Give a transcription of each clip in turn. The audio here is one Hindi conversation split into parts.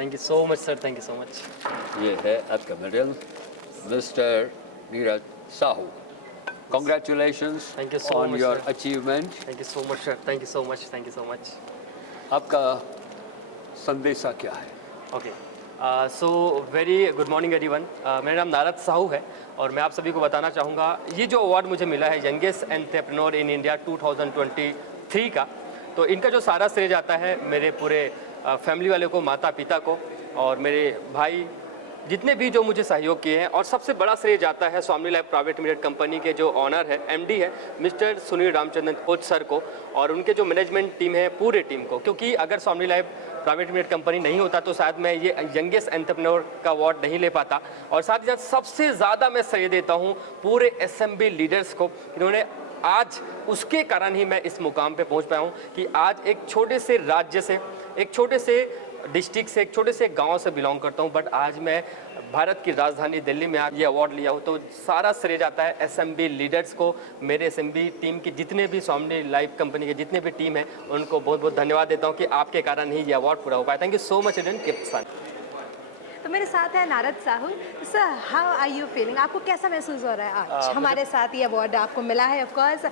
Thank you so much sir, thank you so much. ये है आपका medal, mister Neeraj Sahu. Congratulations Thank you so on much, your sir. Achievement. Thank you so much sir, thank you so much, thank you so much. आपका संदेशा क्या है? Okay, so very good morning everyone. मेरा नाम नारद साहू है और मैं आप सभी को बताना चाहूँगा ये जो अवार्ड मुझे मिला है यंगेस्ट एंटरप्रेन्योर इन इंडिया 2023 का, तो इनका जो सारा श्रेय जाता है मेरे पूरे फैमिली वाले को, माता पिता को और मेरे भाई जितने भी जो मुझे सहयोग किए हैं। और सबसे बड़ा श्रेय जाता है स्वामी लाइफ प्राइवेट लिमिटेड कंपनी के जो ऑनर है, एमडी है, mister Sunil Ramachandran coach sir को और उनके जो मैनेजमेंट टीम है पूरे टीम को, क्योंकि अगर स्वामी लाइफ प्राइवेट लिमिटेड कंपनी नहीं होता तो शायद मैं ये यंगेस्ट एंटरप्रेन्योर का अवार्ड नहीं ले पाता। और साथ ही साथ सबसे ज़्यादा मैं श्रेय देता हूँ पूरे एसएमबी लीडर्स को, इन्होंने आज उसके कारण ही मैं इस मुकाम पे पहुंच पाया हूँ कि आज एक छोटे से राज्य से, एक छोटे से डिस्ट्रिक्ट से, एक छोटे से गांव से बिलोंग करता हूं, बट आज मैं भारत की राजधानी दिल्ली में आज ये अवार्ड लिया हूं। तो सारा श्रेय जाता है एसएमबी लीडर्स को, मेरे एसएमबी टीम की जितने भी स्वामी लाइफ कंपनी के जितने भी टीम है उनको बहुत बहुत धन्यवाद देता हूं कि आपके कारण ही ये अवार्ड पूरा हो पाया। Thank you so much Aidan Kipson. तो मेरे साथ है Narad Sahu. Sir, how are you feeling? आपको कैसा महसूस हो रहा है आज हमारे साथ ये अवार्ड आपको मिला है, ऑफ कोर्स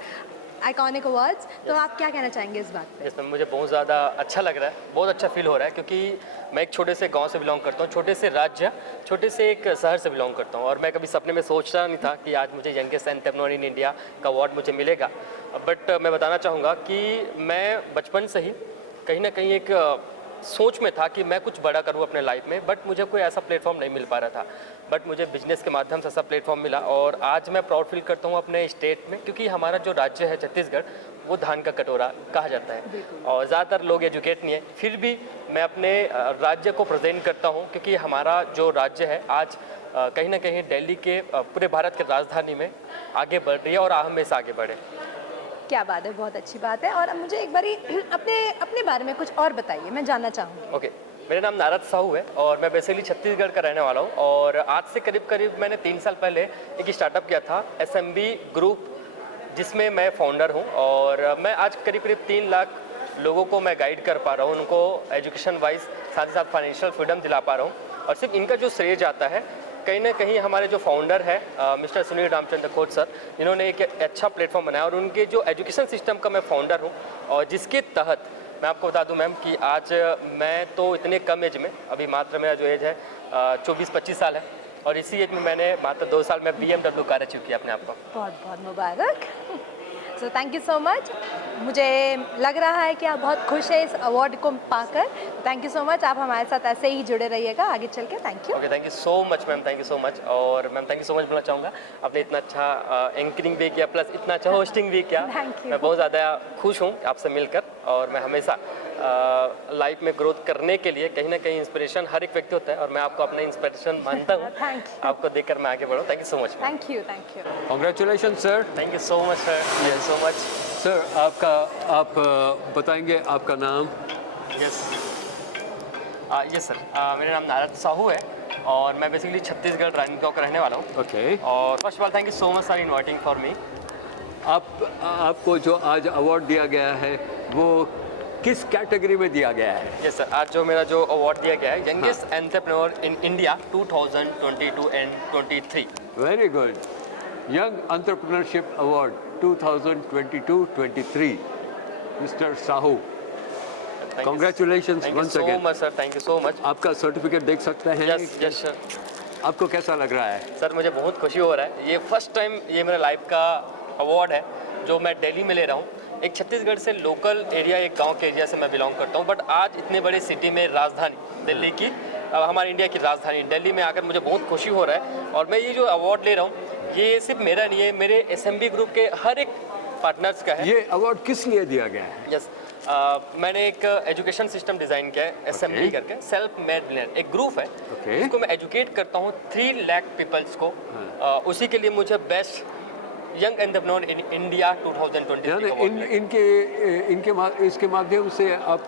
आइकॉनिक अवार्ड्स। तो आप क्या कहना चाहेंगे इस बात पे? यस मैम, मुझे बहुत ज़्यादा अच्छा लग रहा है, बहुत अच्छा फील हो रहा है, क्योंकि मैं एक छोटे से गांव से बिलोंग करता हूँ, छोटे से राज्य, छोटे से एक शहर से बिलोंग करता हूँ। और मैं कभी सपने में सोचता नहीं था कि आज मुझे यंगेस्ट एंटरप्रेन्योर इन इंडिया का अवार्ड मुझे मिलेगा। बट मैं बताना चाहूँगा कि मैं बचपन से ही कहीं ना कहीं एक सोच में था कि मैं कुछ बड़ा करूँ अपने लाइफ में, बट मुझे कोई ऐसा प्लेटफॉर्म नहीं मिल पा रहा था। बट मुझे बिजनेस के माध्यम से ऐसा प्लेटफॉर्म मिला और आज मैं प्राउड फील करता हूँ अपने स्टेट में, क्योंकि हमारा जो राज्य है छत्तीसगढ़ वो धान का कटोरा कहा जाता है और ज़्यादातर लोग एजुकेट नहीं है, फिर भी मैं अपने राज्य को प्रेजेंट करता हूँ, क्योंकि हमारा जो राज्य है आज कहीं ना कहीं दिल्ली के पूरे भारत के राजधानी में आगे बढ़ रही है और हमेशा आगे बढ़े। क्या बात है, बहुत अच्छी बात है। और अब मुझे एक बारी अपने अपने बारे में कुछ और बताइए, मैं जानना चाहूँगी। ओके, मेरा नाम नारद साहू है और मैं बेसिकली छत्तीसगढ़ का रहने वाला हूँ। और आज से करीब करीब मैंने 3 साल पहले एक स्टार्टअप किया था एसएमबी ग्रुप, जिसमें मैं फाउंडर हूँ। और मैं आज करीब करीब 3 लाख लोगों को मैं गाइड कर पा रहा हूँ, उनको एजुकेशन वाइज, साथ ही साथ फाइनेंशियल फ्रीडम दिला पा रहा हूँ। और सिर्फ इनका जो श्रेय जाता है कहीं ना कहीं हमारे जो फाउंडर है mister Sunil Ramchandra coach sir, इन्होंने एक अच्छा प्लेटफॉर्म बनाया और उनके जो एजुकेशन सिस्टम का मैं फाउंडर हूँ। और जिसके तहत मैं आपको बता दूं मैम कि आज मैं तो इतने कम एज में, अभी मात्र मेरा जो एज है 24-25 साल है, और इसी एज में मैंने मात्र 2 साल में BMW कार अचीव किया अपने आप को। बहुत बहुत मुबारक। So thank you so much. मुझे लग रहा है कि आप बहुत खुश हैं इस अवार्ड को पाकर। थैंक यू सो मच, आप हमारे साथ ऐसे ही जुड़े रहिएगा आगे चल के। Thank you. Okay, thank you so much ma'am, thank you so much. और ma'am thank you so much बोलना चाहूँगा, आपने इतना अच्छा एंकरिंग भी किया, प्लस इतना अच्छा होस्टिंग भी किया। Thank you. मैं बहुत ज़्यादा खुश हूँ आपसे मिलकर, और मैं हमेशा लाइफ में ग्रोथ करने के लिए कहीं ना कहीं इंस्पिरेशन हर एक व्यक्ति होता है, और मैं आपको अपना इंस्पिरेशन मानता हूँ। Thank you. आपको देखकर मैं आगे बढ़ूँ। Thank you so much. Thank you, thank you. Congratulation sir. Thank you so much sir, thank you so much. Sir आप बताएंगे आपका नाम? यस यस सर, मेरा नाम नारद साहू है और मैं बेसिकली छत्तीसगढ़ राजनांदगांव का रहने वाला हूँ। ओके। और first of all thank you so much sir inviting for me. आपको जो आज अवार्ड दिया गया है वो किस कैटेगरी में दिया गया है? यस सर, आज जो मेरा जो अवार्ड दिया गया है youngest entrepreneur in India 2022 and 23। Very good. Young entrepreneurship award 2022-23, mister Sahu. Congratulations once so again. Much sir, thank you so much. आपका सर्टिफिकेट देख सकते हैं? Yes yes sir. आपको कैसा लग रहा है? सर मुझे बहुत खुशी हो रहा है, ये फर्स्ट टाइम ये मेरे लाइफ का अवार्ड है जो मैं दिल्ली में ले रहा हूँ। एक छत्तीसगढ़ से लोकल एरिया, एक गांव के एरिया से मैं बिलोंग करता हूँ, बट आज इतने बड़े सिटी में, राजधानी दिल्ली की, हमारे इंडिया की राजधानी दिल्ली में आकर मुझे बहुत खुशी हो रहा है। और मैं ये जो अवार्ड ले रहा हूँ ये सिर्फ मेरा नहीं है, मेरे एसएमबी ग्रुप के हर एक पार्टनर्स का है। ये अवार्ड किस लिए दिया गया है? यस, मैंने एक एजुकेशन सिस्टम डिज़ाइन किया है एसएमबी करके, सेल्फ मेड मिलियनेयर एक ग्रुप है। Okay. इसको मैं एजुकेट करता हूँ 3 लाख पीपल्स को। उसी के लिए मुझे best young entrepreneur in India 2023 यानी का award इनके इसके माध्यम से आप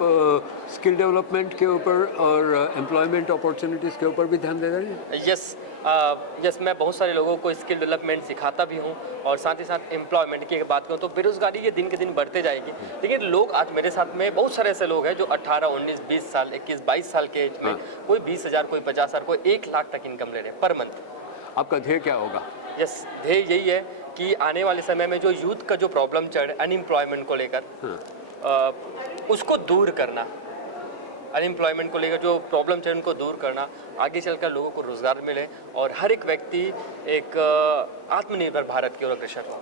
स्किल डेवलपमेंट के ऊपर और एम्प्लॉयमेंट अपॉर्चुनिटीज़ के ऊपर भी ध्यान दे रहे हैं? यस, यस, मैं बहुत सारे लोगों को स्किल डेवलपमेंट सिखाता भी हूँ और साथ ही साथ एम्प्लॉयमेंट की अगर बात करूँ तो बेरोज़गारी ये दिन के दिन बढ़ते जाएगी। लेकिन लोग आज मेरे साथ में बहुत सारे ऐसे लोग हैं जो 18, 19, 20 साल, 21, 22 साल के एज में कोई 20,000, कोई 50,000, कोई 1 लाख तक इनकम ले रहे हैं पर मंथ। आपका ध्येय क्या होगा? यस, ध्येय यही है कि आने वाले समय में जो यूथ का जो प्रॉब्लम चल रहा है अनएम्प्लॉयमेंट को लेकर, उसको दूर करना, अनएम्प्लॉयमेंट को लेकर जो प्रॉब्लम है उनको दूर करना, आगे चलकर लोगों को रोज़गार मिले और हर एक व्यक्ति एक आत्मनिर्भर भारत की ओर अग्रसर हो।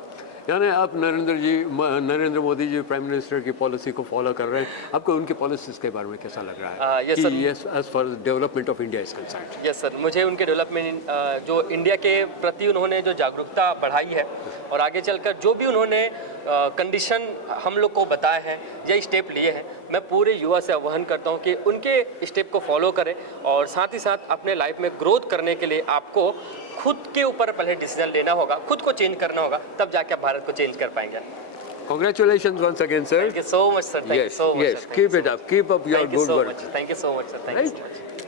यानी आप नरेंद्र मोदी जी प्राइम मिनिस्टर की पॉलिसी को फॉलो कर रहे हैं। आपको उनकी पॉलिसीज़ के बारे में कैसा लग रहा है? yes, sir. Yes, as for development of India is concerned. Yes sir, मुझे उनके डेवलपमेंट जो इंडिया के प्रति उन्होंने जो जागरूकता बढ़ाई है और आगे चलकर जो भी उन्होंने कंडीशन हम लोग को बताए हैं या स्टेप लिए हैं, मैं पूरे युवा से आह्वान करता हूं कि उनके स्टेप को फॉलो करें और साथ ही साथ अपने लाइफ में ग्रोथ करने के लिए आपको खुद के ऊपर पहले डिसीजन लेना होगा, खुद को चेंज करना होगा, तब जाके आप भारत को चेंज कर पाएंगे। Congratulations once again, sir. Thank you so much, sir. Thank you so much. Yes, keep it up. Keep up your Thank you good so work. much. Thank you so much, sir. Thank you so much.